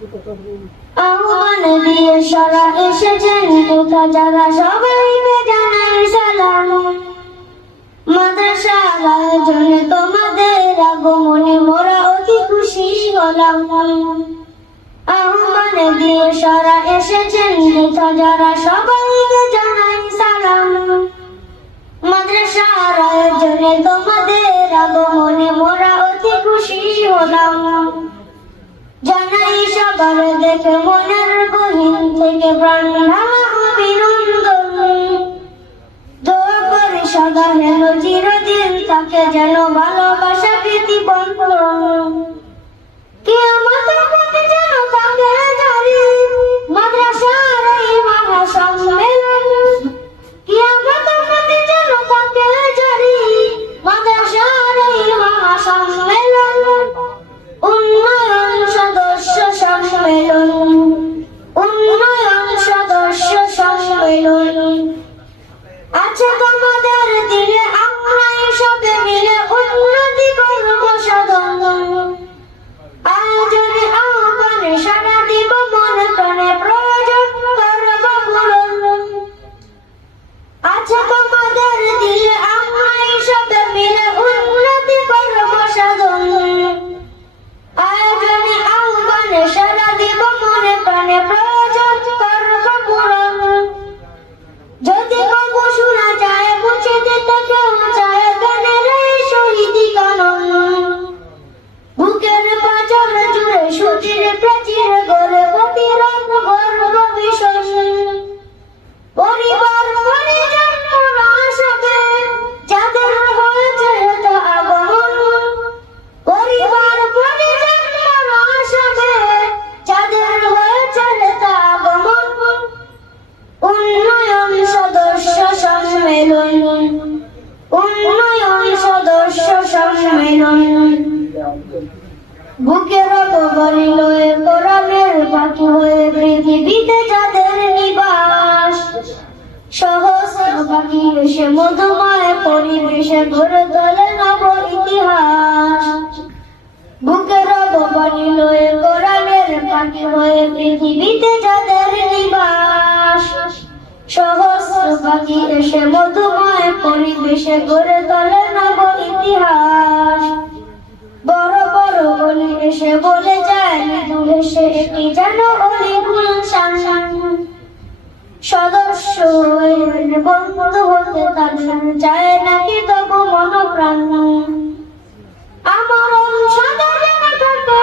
আহ্বান দিয়ে সারা এসেছেন কোথা যারা সবাইকে জানাই সালাম। মাদ্রাসার আয়োজনে তোমাদের আগমনে মোরা অতি খুশি হলাম। আহ্বান দিয়ে সারা এসেছেন কোথা যারা সবাইকে জানাই সালাম। মাদ্রাসার আয়োজনে তোমাদের আগমনে মোরা অতি খুশি হলাম। জানাই সবার দেখে মনের গহীন থেকে প্রাণ ঢালা অভিনন্দন। দোয়া করে সদা যেন চিরদিন তাকে যেন ভালোবাসা প্রীতি বন্ধন। কিয়ামতের পথে যেন তাকে জারি মাদ্রাসার এই মহা সম্মেলন। কিয়ামতের পথে যেন তাকে জারি মাদ্রাসার এই মহা সম্মেলন। উন্নয়ন সদস্য সম্মেলন, উন্নয়ন সদস্য সম্মেলন। আছে তোমাদের দিলে আমরাই সবে মিলে উন্নতি করব সাধন। আয়োজনে আহ্বানে সাড়া দিব মনে প্রাণে প্রয়োজন করব পূরণ। আছে তোমাদের দিলে আমরাই সবে মিলে উন্নতি করব সাধন। আয়োজনে আহ্বানে সাড়া দিব মনে প্রাণে প্রয়োজন করব পূরণ। যদি কবু শোনা যায় মুছে দিতে কেউ চায় গানের এই শহীদি কানন। বুকের পাঁজর জুড়ে সুচির প্রাচীর গড়ে প্রতিরোধ গর্ব ভীষণ। পরিবার পরিজন আসবে যাদের হয়েছে হেত আগমন। পরিবার পরিজন আসবে যাদের হয়েছে হেত আগমন। উন্নয়ন সদস্য সম্মেলন, উন্নয়ন সদস্য সম্মেলন। বুকের গগনে লয়ে কোরআনের পাখি হয়ে পৃথিবীতে যাদের নিবাস। সহস্র পাখি এসে মধুময় পরিবেশে গড়ে তোলে নব ইতিহাস। বুকের গগনে লয়ে কোরআনের পাখি হয়ে পৃথিবীতে যাদের নিবাস। সহস্র পাখি এসে মধুময় পরিবেশে গড়ে তোলে নব ইতিহাস। বড় বড় বলে এসে বলে যায় মৃদু হেসে এটি যেন অলি গুলশান। সদস্য হয়ে বন্ধু হতে তাদের চায় নাকি তবু মনপ্রাণ। আমার সদা যেন থাকে